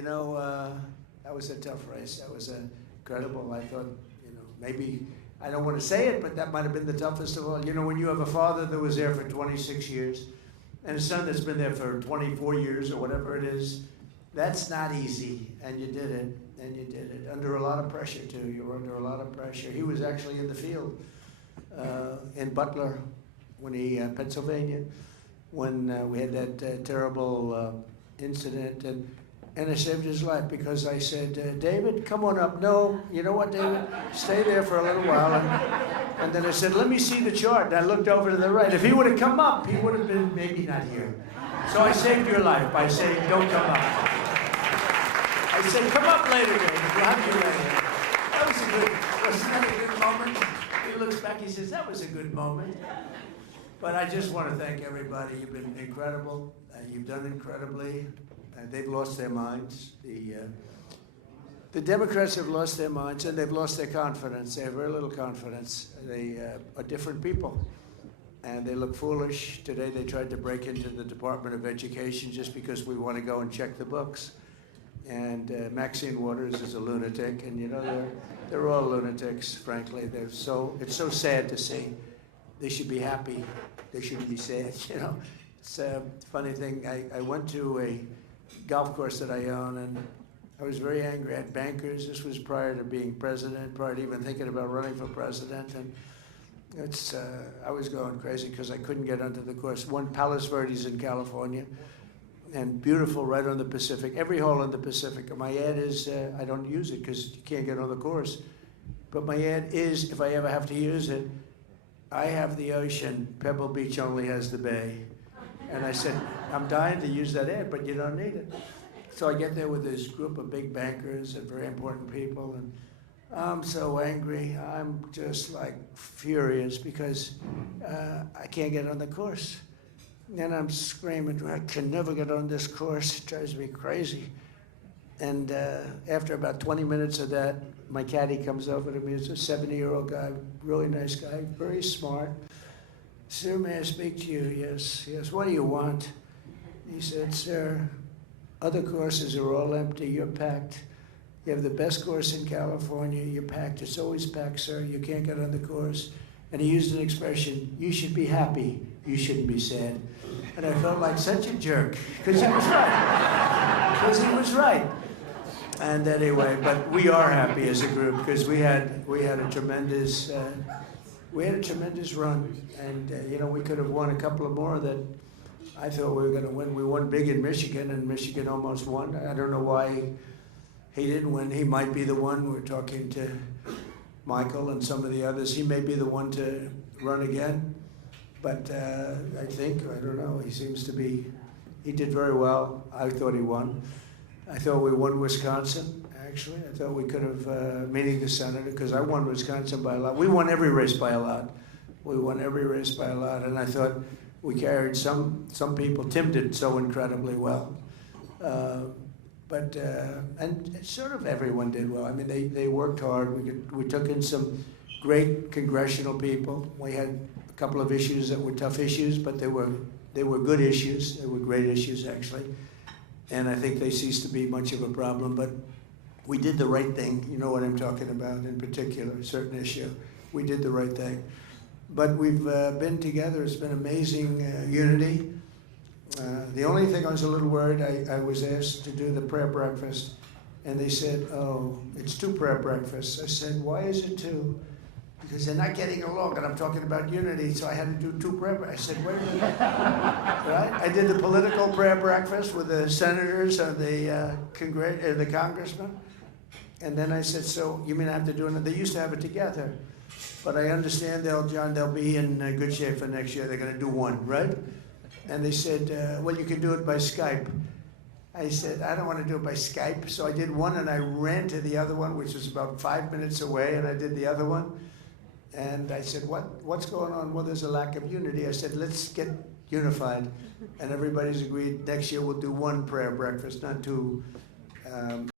that was a tough race. That was incredible. I thought, maybe, I don't want to say it, but that might have been the toughest of all. When you have a father that was there for 26 years and a son that's been there for 24 years or whatever it is, that's not easy. And you did it, and you did it. Under a lot of pressure, too. You were under a lot of pressure. He was actually in the field in Butler, Pennsylvania, when we had that terrible incident. And I saved his life because I said, David, come on up. No, you know what, David? Stay there for a little while. And then I said, let me see the chart. And I looked over to the right. If he would have come up, he would have been maybe not here. So I saved your life by saying, don't come up. I said, come up later, David. We'll have you later. Wasn't that a good moment? He looks back, he says, that was a good moment. But I just want to thank everybody. You've been incredible. You've done incredibly. They've lost their minds. The Democrats have lost their minds, and they've lost their confidence. They have very little confidence. They are different people, and they look foolish. Today they tried to break into the Department of Education just because we want to go and check the books. And Maxine Waters is a lunatic, and they're all lunatics, frankly. It's so sad to see. They should be happy. They shouldn't be sad, It's a funny thing. I went to a golf course that I own, and I was very angry at bankers. This was prior to being president, prior to even thinking about running for president, and I was going crazy because I couldn't get onto the course. One, Palos Verdes in California, and beautiful right on the Pacific, every hole in the Pacific. My ad is, I don't use it because you can't get on the course, but my ad is, if I ever have to use it, I have the ocean, Pebble Beach only has the bay. And I said, I'm dying to use that ad, but you don't need it. So I get there with this group of big bankers and very important people, and I'm so angry. I'm just like furious because I can't get on the course. And I'm screaming, I can never get on this course. It drives me crazy. And after about 20 minutes of that, my caddy comes over to me. It's a 70-year-old guy, really nice guy, very smart. Sir, may I speak to you? Yes. What do you want? He said, sir, other courses are all empty. You're packed. You have the best course in California. You're packed. It's always packed, sir. You can't get on the course. And he used an expression, you should be happy. You shouldn't be sad. And I felt like such a jerk because he was right. And anyway, but we are happy as a group because we had a tremendous run, and we could have won a couple of more that I thought we were going to win. We won big in Michigan, and Michigan almost won. I don't know why he didn't win. He might be the one. We're talking to Michael and some of the others. He may be the one to run again, but I don't know. He did very well. I thought he won. I thought we won Wisconsin, actually. I thought we could have, meeting the senator, because I won Wisconsin by a lot. We won every race by a lot. And I thought we carried some people. Tim did so incredibly well. And sort of everyone did well. I mean, they worked hard. We took in some great congressional people. We had a couple of issues that were tough issues, but they were good issues. They were great issues, actually. And I think they ceased to be much of a problem, but we did the right thing. You know what I'm talking about in particular, a certain issue. We did the right thing. But we've been together. It's been amazing unity. The only thing I was a little worried, I was asked to do the prayer breakfast, and they said, oh, it's 2 prayer breakfasts. I said, why is it 2? Because they're not getting along, and I'm talking about unity, so I had to do 2 prayer breakfasts. I said, wait a minute. Right? I did the political prayer breakfast with the senators and the congressmen, and then I said, so you mean I have to do it? They used to have it together, but I understand they'll be in good shape for next year. They're going to do 1, right? And they said, well, you can do it by Skype. I said, I don't want to do it by Skype. So I did 1, and I ran to the other one, which was about 5 minutes away, and I did the other one. And I said, what's going on? Well, there's a lack of unity. I said, let's get unified. And everybody's agreed next year we'll do 1 prayer breakfast, not 2.